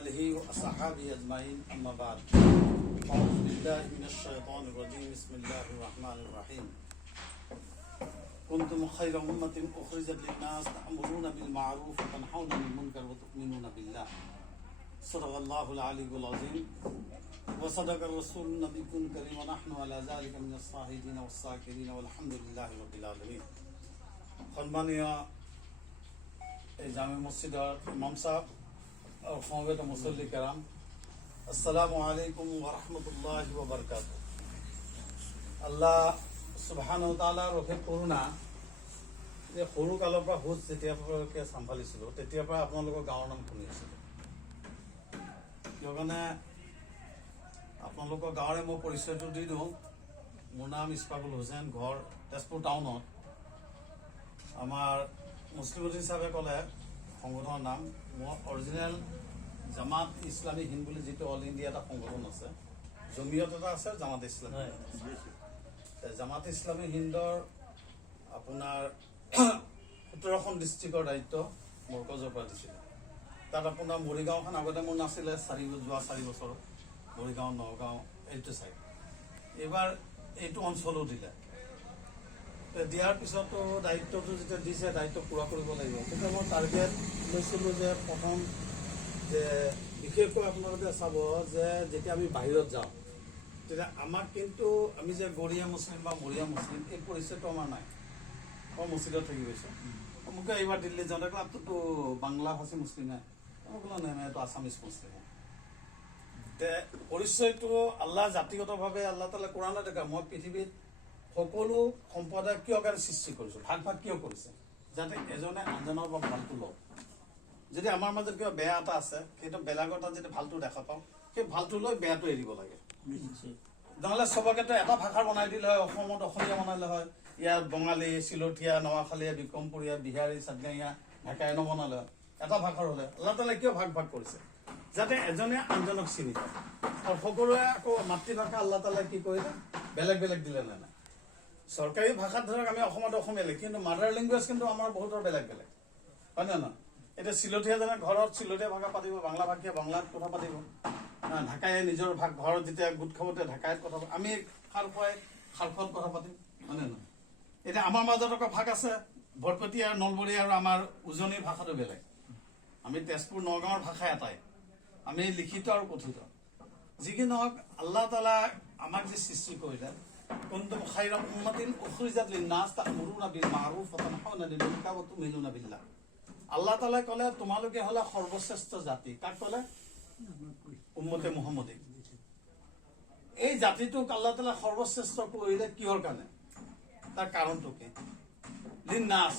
آله وأصحابه أجمعين أما بعد أعوذ بالله من الشيطان الرجيم بسم الله الرحمن الرحيم كنتم خير أمة أخرجت للناس تأمرون بالمعروف وتنهون عن المنكر وتؤمنون بالله صدق الله العلي العظيم وصدق الرسول النبي الكريم ونحن على ذلك من الشاهدين والشاكرين والحمد لله رب العالمين সম্মানীয় এই জামে মসজিদৰ ইমাম সাহেব আৰু সমবেত মুসল্লি কেৰাম আসসালামু আলাইকুম ওয়া ৰাহমাতুল্লাহি ওয়া বাৰাকাতুহু। আল্লাহ সুবহানাহু ওয়া তাআলাৰ অশেষ কৰোণা যে সৰু কালৰ পৰা হোজ যেতিয়াৰ পৰা চম্ভালিছিলোঁ তেতিয়াৰ পৰা আপোনালোকৰ গাঁৱৰ নাম শুনি আছিলোঁ। কিয় কাৰণে আপোনালোকৰ গাঁৱৰে মই পৰিচয়টো দি দিওঁ। মোৰ নাম ইছফাকুল হুছেইন, ঘৰ তেজপুৰ টাউনত। আমাৰ মুছলিম হিচাপে ক'লে সংগঠনৰ নাম মোৰ অৰিজিনেল জামাত ইছলামী হিন্দ বুলি যিটো অল ইণ্ডিয়া এটা সংগঠন আছে, জমিয়ত এটা আছে জামাত ইছলামী। জামাত ইছলামী হিন্দৰ আপোনাৰ 17খন ডিষ্ট্ৰিক্টৰ দায়িত্ব মৰকজৰ পৰা দিছিলে। তাত আপোনাৰ মৰিগাঁওখন আগতে মোৰ নাছিলে, যোৱা 4 বছৰ মৰিগাঁও, নগাঁও এইটো চাইড। এইবাৰ এইটো অঞ্চলো দিলে। দিয়াৰ পিছতো দায়িত্বটো যেতিয়া দিছে দায়িত্ব পূৰা কৰিব লাগিব। তেতিয়া মই টাৰ্গেট লৈছিলোঁ যে প্ৰথম যে বিশেষকৈ আপোনালোকে চাব যে যেতিয়া আমি বাহিৰত যাওঁ তেতিয়া আমাক কিন্তু আমি যে গৰীয়া মুছলিম বা মৰিয়া মুছলিম এই পৰিচয়টো আমাৰ নাই। মই মছজিদত থাকি গৈছোঁ। মোক এইবাৰ দিল্লী যাওঁতে ক্লাবটোতো বাংলা ভাষী মুছলিম নাই, মই ক'লো নাই এইটো আছামিজ মুছলিম। পৰিচয়টো আল্লাহ জাতিগতভাৱে আল্লাহ তাআলা কোৰাণত দেখা মই পৃথিৱীত সকলো সম্প্ৰদায় কিয় কাৰণে সৃষ্টি কৰিছোঁ, ভাগ ভাগ কিয় কৰিছে, যাতে এজনে আনজনৰ পৰা ভালটো লওক। যদি আমাৰ মাজত কিবা বেয়া এটা আছে সেইটো বেলেগৰ তাত যদি ভালটো দেখা পাওঁ সেই ভালটো লৈ বেয়াটো এৰিব লাগে। নহ'লে চবকেতো এটা ভাষা বনাই দিলে হয়, অসমত অসমীয়া বনালে হয়, ইয়াত বঙালী, চিলঠীয়া, নৱাখালীয়া, বিক্ৰমপুৰীয়া, বিহাৰী, চাটগাঁৱীয়া, ঢাকাই নবনালে হয়। এটা ভাষাৰ হ'লে আল্লাহ তাআলাই কিয় ভাগ ভাগ কৰিছে, যাতে এজনে আনজনক চিনি পায়। আৰু সকলোৱে আকৌ মাতৃভাষা আল্লাহ তাআলাই কি কৰিলে বেলেগ বেলেগ দিলে নে নাই। চৰকাৰী ভাষাত ধৰক আমি অসমত অসমীয়া লিখি, কিন্তু মাদাৰ লেংগুৱেজ কিন্তু আমাৰ বহুতৰ বেলেগ বেলেগ, হয় নে নহয়? এতিয়া চিলঠীয়াজনে ঘৰত চিলঠীয়া ভাষা পাতিব, বাংলা ভাষীয়ে বাংলাত কথা পাতিব, ঢাকায়ে নিজৰ ঘৰত যেতিয়া গোট খাব তেতিয়া ঢাকাইত কথা পাতিব, আমি খাৰখোৱাই খাৰখোৱাত কথা পাতিম, হয় নে নহয়? এতিয়া আমাৰ মাজত আকৌ ভাগ আছে, বৰপেটীয়া, নলবৰীয়া আৰু আমাৰ উজনিৰ ভাষাটো বেলেগ। আমি তেজপুৰ, নগাঁৱৰ ভাষা এটাই, আমি লিখিত আৰু কথিত। যি কি নহওক আল্লাহ তাআলা আমাক যে সৃষ্টি কৰিলে কুনতুম খাইৰা উম্মাতিন উখৰিজাত লিন্নাস তা'মুৰুনা বিল মা'ৰুফ ওয়া তানহাউনা আনিল মুনকাৰ ওয়া তু'মিনুনা বিল্লাহ। আল্লাহ তাআলাই ক'লে তোমালোকে হ'লা সৰ্বশ্ৰেষ্ঠ জাতি। কাক ক'লে? উম্মতে মুহাম্মদী। এই জাতিটোক আল্লাহ তাআলা সৰ্বশ্ৰেষ্ঠ কৰিলে কিহৰ কাৰণে? তাৰ কাৰণটো কি? লিন্নাস,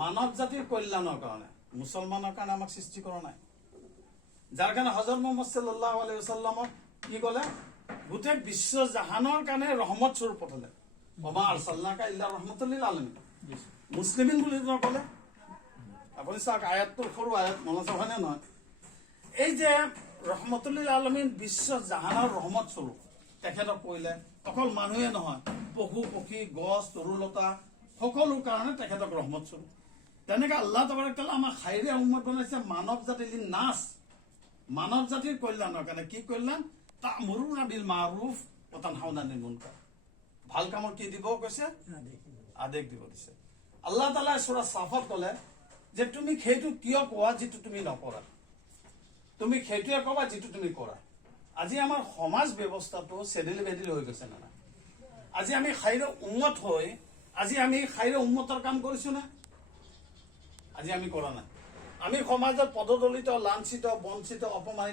মানৱ জাতিৰ কল্যাণৰ কাৰণে। মুছলমানৰ কাৰণে আমাক সৃষ্টি কৰা নাই। যাৰ কাৰণে হযৰত মুহাম্মদ সাল্লাল্লাহু আলাইহি ওয়াসাল্লামক কি ক'লে? গোটেই বিশ্ব জাহানৰ কাৰণে ৰহমত স্বৰূপ পঠালে। ওমা আৰসালনাকা ইল্লা ৰাহমাতাল লিল আলামিন। মুছলিমিন বুলি ক'লে। আপুনি চাওক আয়াতটো সৰু আয়াত মনত হয় নে নহয়? এই যে ৰহমাতুল লিল আলামিন বিশ্ব জাহানৰ ৰহমত স্বৰূপ তেখেতক কৈলে, অকল মানুহে নহয় পশু পক্ষী গছ তৰুলতা সকলো কাৰণে তেখেতক ৰহমত স্বৰূপ। তেনেকে আল্লাহ তাবাৰক তাআলা আমাক খাইৰিয়া উম্মত বনাইছে, মানৱ জাতিৰ লিন্নাস, মানৱ জাতিৰ কল্যাণৰ কাৰণে। কি কল্যাণ? তা'মুৰুনা বিল মা'ৰুফ ওয়া তানহাউনা আনিল মুনকাৰ। ভাল কামৰ কি দিব কৈছে? আদেশ দিব দিছে। আল্লাহ তাআলা সূৰা সাফাত ক'লে যে তুমি সেইটো কিয় কোৱা যিটো তুমি নকৰা, তুমি সেইটোৱে ক'বা যিটো তুমি কৰা। আজি আমাৰ সমাজ ব্যৱস্থাটো চেডিল বেডিল হৈ গৈছে না। আজি আমি খাইৰ উম্মত হৈ আজি আমি খাইৰ উম্মতৰ কাম কৰিছো না? আজি আমি কৰা নাই। আমি সমাজত পদদলিত, লাঞ্ছিত, বঞ্চিত, অপমানিত